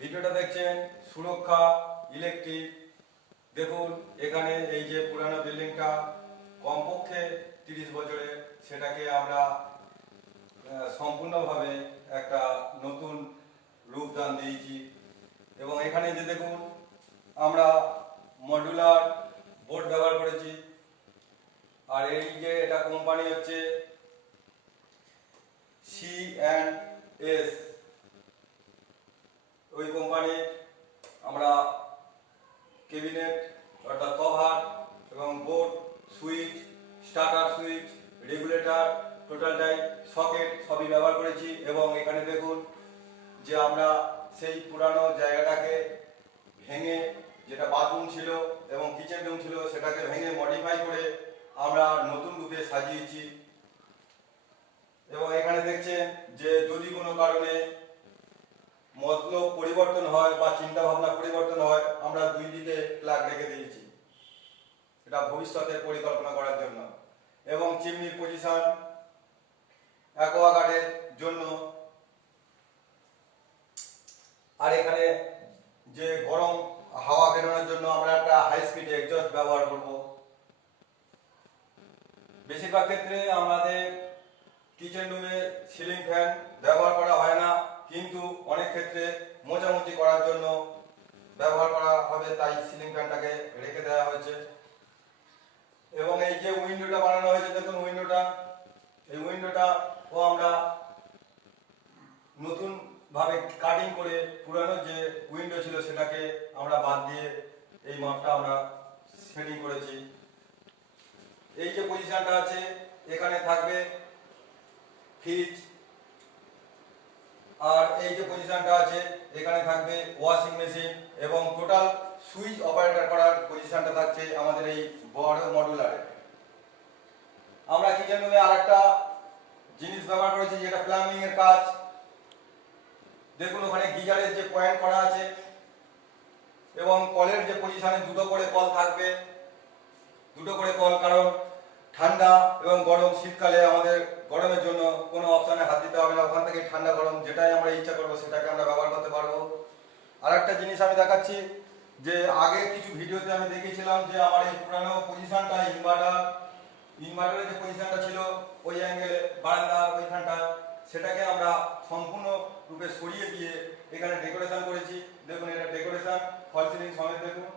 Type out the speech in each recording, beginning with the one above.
ভিডিওটা দেখছেন সুরক্ষা ইলেকট্রিক। দেখুন এখানে এই যে পুরানো বিল্ডিংটা কমপক্ষে 30 বছরের, সেটাকে আমরা সম্পূর্ণভাবে একটা নতুন রূপদান দিয়েছি। এবং এখানে যে দেখুন আমরা মডুলার বোর্ড ব্যবহার করেছি। আর এই যে এটা কোম্পানি হচ্ছে C&S, ওই কোম্পানি। আমরা ক্যাবিনেট অর্থাৎ কভার এবং board, switch, starter switch, regulator, total type, socket সবই ব্যবহার করেছি। এবং এখানে দেখুন যে আমরা সেই পুরানো জায়গাটাকে ভেঙে, যেটা বাথরুম ছিল এবং কিচেন রুম ছিল, সেটাকে ভেঙে মডিফাই করে আমরা নতুন রূপে সাজিয়েছি। এবং এখানে দেখছেন যে যদি কোনো কারণে মতলব পরিবর্তন হয় বা চিন্তা ভাবনা পরিবর্তন হয়, আমরা দুই দিকে প্লাগ রেখে দিয়েছি, এটা ভবিষ্যতের পরিকল্পনা করার জন্য। এবং চিমনির পজিশন অ্যাকোয়াগার্ডের জন্য। আর এখানে যে গরম হাওয়া বেরোনোর জন্য আমরা একটা হাই স্পিড এক্সস্ট ব্যবহার করব। বেশিরভাগ ক্ষেত্রে আমাদের কিচেন রুমে সিলিং ফ্যান ব্যবহার করা হয় না, কিন্তু অনেক ক্ষেত্রে মোছামুছি করার জন্য ব্যবহার করা হবে, তাই সিলিং ফ্যানটাকে রেখে দেওয়া হয়েছে। এবং এই যে উইন্ডোটা বানানো হয়েছে, দেখুন উইন্ডোটা, এই উইন্ডোটাও আমরা নতুন ভাবে কাটিং করে পুরানো যে উইন্ডো ছিল সেটাকে আমরা বাদ দিয়ে এই মাপটা আমরা সেটিং করেছি। এই যে পজিশনটা আছে, এখানে থাকবে ফ্রিজ। আর এই যে পজিশনটা আছে, এখানে থাকবে ওয়াশিং মেশিন। এবং টোটাল সুইচ অপারেটর করার পজিশনটা থাকছে আমাদের এই বড় মডুলারে। আমরা কিচেন রুমে আরেকটা জিনিস ব্যবহার করেছি, যেটা প্লাম্বিং এর কাজ। দেখুন ওখানে গিজারের যে পয়েন্ট করা আছে এবং কলের যে পজিশনে দুটো করে কল থাকবে, দুটো করে কল, কারণ ঠান্ডা এবং গরম শীতকালে আমাদের গরমের জন্য কোনো অপশানে হাত দিতে হবে না, ওখান থেকে ঠান্ডা গরম যেটাই আমরা ইচ্ছা করবো সেটাকে আমরা ব্যবহার করতে পারবো। আর একটা জিনিস আমি দেখাচ্ছি, যে আগে কিছু ভিডিওতে আমি দেখিয়েছিলাম যে আমার এই পুরানো পজিশনটা ইনভার্টারের যে পজিশনটা ছিল ওই অ্যাঙ্গেলে বারান্দার ওইখানটা, সেটাকে আমরা সম্পূর্ণ রূপে সরিয়ে দিয়ে এখানে ডেকোরেশন করেছি। দেখুন এটা ডেকোরেশন, ফল সিলিং সমেত দেখুন।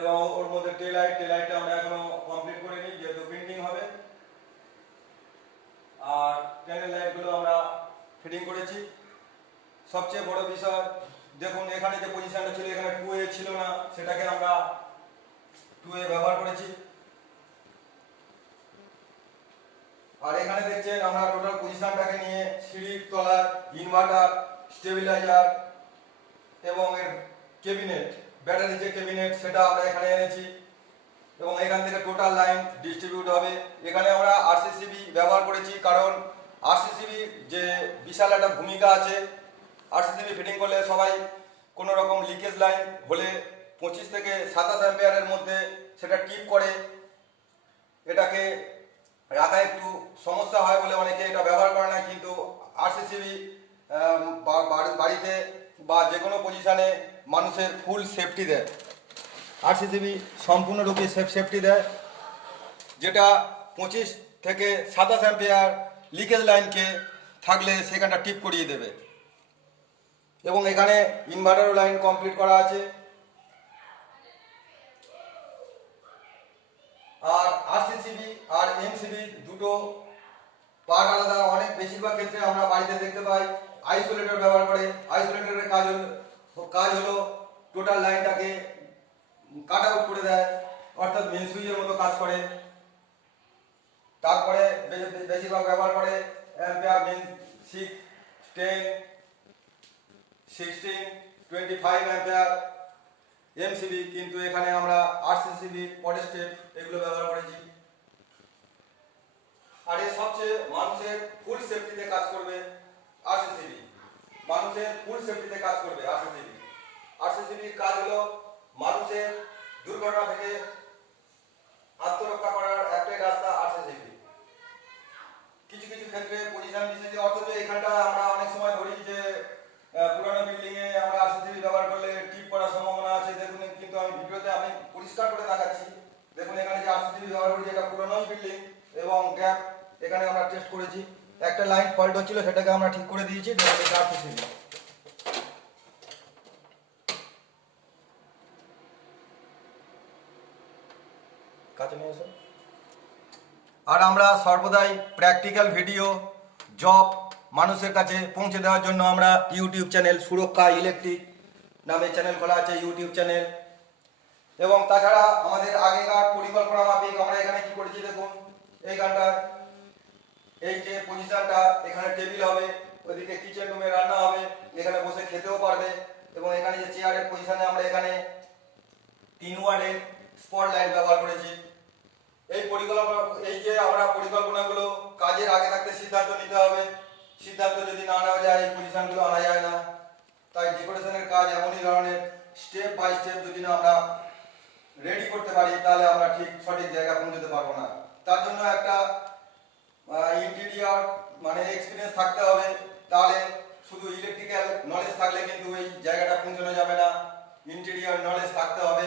এবং ওর মধ্যে টেলাইটটা আমরা এখনো কমপ্লিট করিনি, যেহেতু প্রিন্টিং হবে। আর ক্যান্ডেল লাইটগুলো আমরা ফিটিং করেছি। সবচেয়ে বড় বিষয় দেখুন, এখানে যে পজিশনটা ছিল, এখানে 2A ছিল না, সেটাকে আমরা 2A ব্যবহার করেছি। আর এখানে দেখছেন আমরা টোটাল পজিশনটাকে নিয়ে সিঁড়ির তলার ইনভার্টার, স্টেবিলাইজার এবং এর ক্যাবিনেট, ব্যাটারি যে ক্যাবিনেট, সেটা আমরা এখানে এনেছি। এবং এখান থেকে টোটাল লাইন ডিস্ট্রিবিউট হবে। এখানে আমরা আরসিসিবি ব্যবহার করেছি, কারণ আরসিসিবি যে বিশাল একটা ভূমিকা আছে। আরসিসিবি ফিটিং করলে সবাই কোনো রকম লিকেজ লাইন হলে 25 থেকে 27 অ্যাম্পিয়ারের মধ্যে সেটা টিপ করে, এটাকে রাখা একটু সমস্যা হয় বলে অনেকে এটা ব্যবহার করে না। কিন্তু আরসিসিবি বাড়িতে বা যে কোনো পজিশনে মানুষের ফুল সেফটি দেয়। আরসিসিবি সম্পূর্ণরূপে সেফটি দেয়, যেটা 25 থেকে 27 অ্যাম্পিয়ার লিকেজ লাইনকে থাকলে সেখানটা টিপ করিয়ে দেবে। এবং এখানে ইনভার্টার লাইন কমপ্লিট করা আছে। আর আরসিসিবি আর এমসিবি দুটো পার্ট আলাদা। অনেক বেশিরভাগ ক্ষেত্রে আমরা বাড়িতে দেখতে পাই আইসোলেটর ব্যবহার করে। আইসোলেটরের কাজ হলো টোটাল লাইনটাকে কাট আউট করে দেয়, অর্থাৎ মেন সুইচের মতো কাজ করে। তারপরে বেশিরভাগ ব্যবহার করে অ্যাম্পিয়ার মেন 6, 10, 16, 25 অ্যাম্পিয়ার এমসিবি। কিন্তু এখানে আমরা আরসিসিবি, পডস্টেপ এগুলো ব্যবহার করেছি। আর এর সবচেয়ে মানুষের ফুল সেফটিতে কাজ করবে আরসিসিবি। মানুষের ফুল সেফটিতে কাজ করবে আরসিসিবি। আরসিসিবির কাজ হলো মানুষের দুর্ঘটনা থেকে আত্মরক্ষা করার একটাই রাস্তা আরসিসিবি। কিছু কিছু ক্ষেত্রে পজিশন বিশেষে, অথচ এখানটা আমরা অনেক সময় ধরি যে করেছি এটা পুরনোই বিল্ডিং এবং গ্যাপ এখানে আমরা টেস্ট করেছি, একটা লাইন ফল্ট হচ্ছিল সেটাকে আমরা ঠিক করে দিয়েছি। আর আমরা সর্বদাই প্র্যাকটিক্যাল ভিডিও জব মানুষের কাছে পৌঁছে দেওয়ার জন্য আমরা ইউটিউব চ্যানেল সুরক্ষা ইলেকট্রিক নামে চ্যানেল খোলা আছে, ইউটিউব চ্যানেল। এবং তাছাড়া আমাদের আগেকার পরিকল্পনা মাফিক আমরা এখানে কি করেছি দেখুন, এইখানটা এই যে পজিশনটা, এখানে টেবিল হবে, ওইদিকে কিচেন রুমে রান্না হবে, এখানে বসে খেতেও পারবে। এবং এখানে যে চেয়ারের পজিশনে আমরা এখানে 3 ওয়াটের স্পট লাইট ব্যবহার করেছি। এই যে আমরা পরিকল্পনাগুলো কাজের আগে থাকতে সিদ্ধান্ত নিতে হবে, সিদ্ধান্ত যদি না নেওয়া যায় এই পজিশনগুলো আনা যায় না। তাই ডেকোরেশনের কাজ এমনই ধরনের স্টেপ বাই স্টেপ যদি না আমরা রেডি করতে পারি তাহলে আমরা ঠিক সঠিক জায়গা পৌঁছতে পারবো না। তার জন্য একটা ইন্টেরিয়র মানে এক্সপিরিয়েন্স থাকতে হবে, তাহলে শুধু ইলেকট্রিক্যাল নলেজ থাকলে কিন্তু এই জায়গাটা পৌঁছানো যাবে না। ইন্টেরিয়র নলেজ থাকতে হবে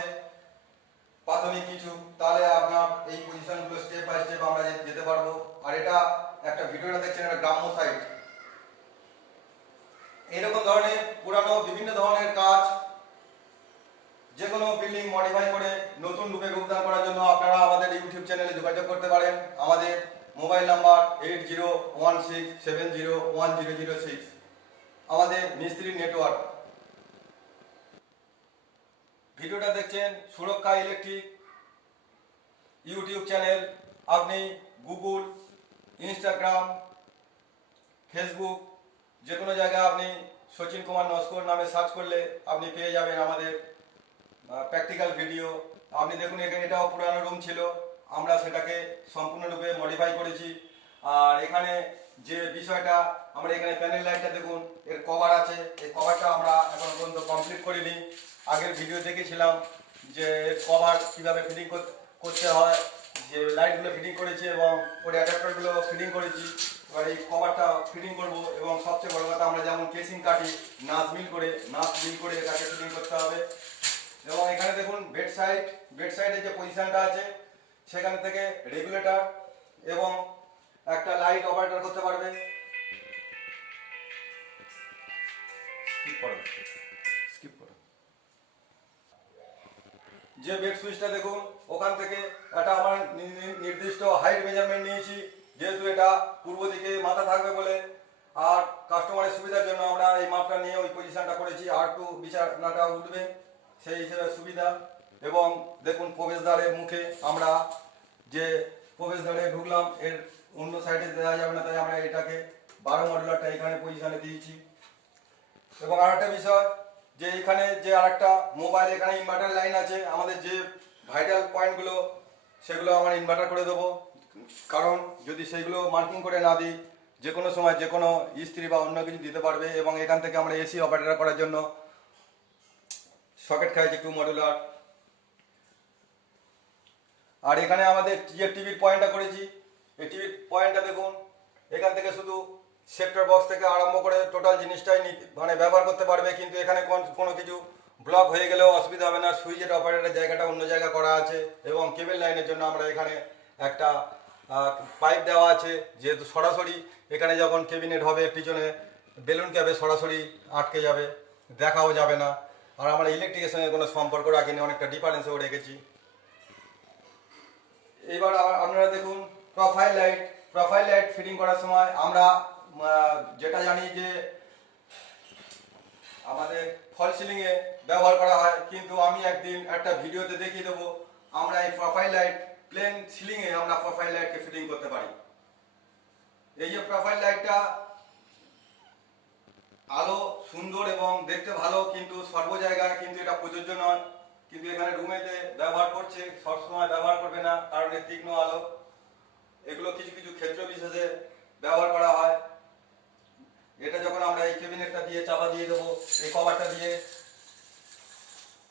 প্রাথমিক কিছু, তাহলে আপনার এই পজিশনগুলো স্টেপ বাই স্টেপ আমরা যেতে পারবো। আর এটা একটা ভিডিওটা দেখছেন, একটা গ্রাম্য সাইট, এরকম ধরনের পুরানো বিভিন্ন ধরনের কাজ যে কোনো বিল্ডিং মডিফাই করে নতুন রূপে রূপদান করার জন্য আপনারা আমাদের ইউটিউব চ্যানেলে যোগাযোগ করতে পারেন। আমাদের মোবাইল নাম্বার 8016701006, আমাদের মিস্ত্রি নেটওয়ার্ক। ভিডিওটা দেখছেন সুরক্ষা ইলেকট্রিক ইউটিউব চ্যানেল। আপনি গুগল, ইনস্টাগ্রাম, ফেসবুক যে কোনো জায়গায় আপনি সচিন কুমার নস্কর নামে সার্চ করলে আপনি পেয়ে যাবেন আমাদের প্র্যাকটিক্যাল ভিডিও। আপনি দেখুন এখানে এটাও পুরানো রুম ছিল, আমরা সেটাকে সম্পূর্ণরূপে মডিফাই করেছি। আর এখানে যে বিষয়টা আমরা এখানে প্যানেল লাইটটা দেখুন, এর কভার আছে, এই কভারটা আমরা এখন পর্যন্ত কমপ্লিট করিনি। আগের ভিডিও দেখেছিলাম যে কভার কীভাবে ফিটিং করতে হয়, যে লাইটগুলো ফিটিং করেছি এবং ওর অ্যাডাপ্টারগুলো ফিটিং করেছি। এবার এই কভারটা ফিটিং করব এবং সবচেয়ে বড় কথা আমরা যেমন কেসিং কাটি নাচ মিল করে এটাকে ফিটিং করতে হবে। এবং এখানে দেখুন বেড সাইডে যে পজিশনটা আছে সেখান থেকে রেগুলেটর এবং একটা লাইট অপারেটর করতে পারবে। স্কিপ করো। যে বেড সুইচটা দেখুন, ওখান থেকে একটা আমার নির্দিষ্ট হাইট মেজারমেন্ট নিয়েছি, যেহেতু এটা পূর্ব দিকে মাথা থাকবে বলে। আর কাস্টমারের সুবিধার জন্য আমরা এই মাপটা নিয়ে ওই পজিশনটা করেছি, আর একটু বিছানাটা উঠবে সেই হিসেবে সুবিধা। এবং দেখুন প্রবেশদ্বারের মুখে আমরা যে প্রবেশদ্বারে ঢুকলাম, এর অন্য সাইডে দেওয়া যাবে না, তাই আমরা এটাকে 12 মডুলারটা এখানে পজিশনে দিয়েছি। এবং আরেকটা বিষয় যে এখানে যে আরেকটা মোবাইল, এখানে ইনভার্টার লাইন আছে, আমাদের যে ভাইটাল পয়েন্টগুলো সেগুলো আমরা ইনভার্টার করে দেবো। কারণ যদি সেইগুলো মার্কিং করে না দিই, যে কোনো সময় যে কোনো ইস্ত্রি বা অন্য কিছু দিতে পারবে। এবং এখান থেকে আমরা এসি অপারেটর করার জন্য সকেট খাইছি 2 মডুলার। আর এখানে আমাদের যে টিভির পয়েন্টটা করেছি, এই টিভির পয়েন্টটা দেখুন, এখান থেকে শুধু সেক্টর বক্স থেকে আরম্ভ করে টোটাল জিনিসটাই মানে ব্যবহার করতে পারবে। কিন্তু এখানে কোনো কিছু ব্লক হয়ে গেলেও অসুবিধা হবে না, সুইচের অপারেটরের জায়গাটা অন্য জায়গা করা আছে। এবং কেবল লাইনের জন্য আমরা এখানে একটা পাইপ দেওয়া আছে, যেহেতু সরাসরি এখানে যখন ক্যাবিনেট হবে পিছনে বেলুন ক্যাবে সরাসরি আটকে যাবে, দেখাও যাবে না। আর আমরা ইলেকট্রিকের সঙ্গে কোনো সম্পর্ক রাখিনি, অনেকটা ডিফারেন্সও রেখেছি। এবার আপনারা দেখুন প্রোফাইল লাইট ফিটিং করার সময় আমরা যেটা জানি যে আমাদের ফল সিলিং এ ব্যবহার করা হয়, কিন্তু আমি একদিন একটা ভিডিওতে দেখিয়ে দেবো আমরা এই প্রোফাইল লাইট প্লেন সিলিং এ আমরা প্রোফাইল লাইটকে ফিটিং করতে পারি। এই যে প্রোফাইল লাইটটা আলো সুন্দর এবং দেখতে ভালো, কিন্তু সর্ব জায়গায় কিন্তু এটা প্রযোজ্য নয়। কিন্তু এখানে রুমেতে ব্যবহার করছে, সবসময় ব্যবহার করবে না, কারণ এর তীক্ষ্ণ আলো। এগুলো কিছু কিছু ক্ষেত্র বিশেষে ব্যবহার করা হয়। এটা যখন আমরা এই ক্যাবিনেটটা দিয়ে চাপা দিয়ে দেবো, এই কভারটা দিয়ে,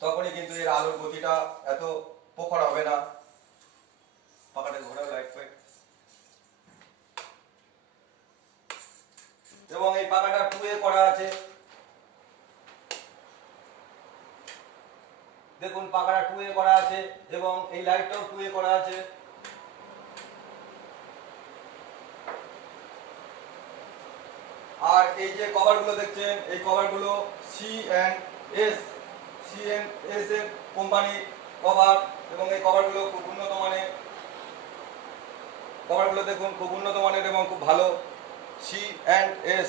তখনই কিন্তু এর আলোর গতিটা এত প্রখর হবে না। পাখাটা ঘোরা লাইট ফাইট। এবং এই পাখাটা 2A করা আছে, দেখুন পাখাটা 2A করা আছে এবং এই লাইটটাও 2A করা আছে। এই যে কভারগুলো দেখছেন এই কভারগুলো C&S এর কোম্পানি কভার, এবং এই কভারগুলো খুব উন্নত মানের। কভারগুলো দেখুন খুব উন্নত মানের এবং খুব ভালো C&S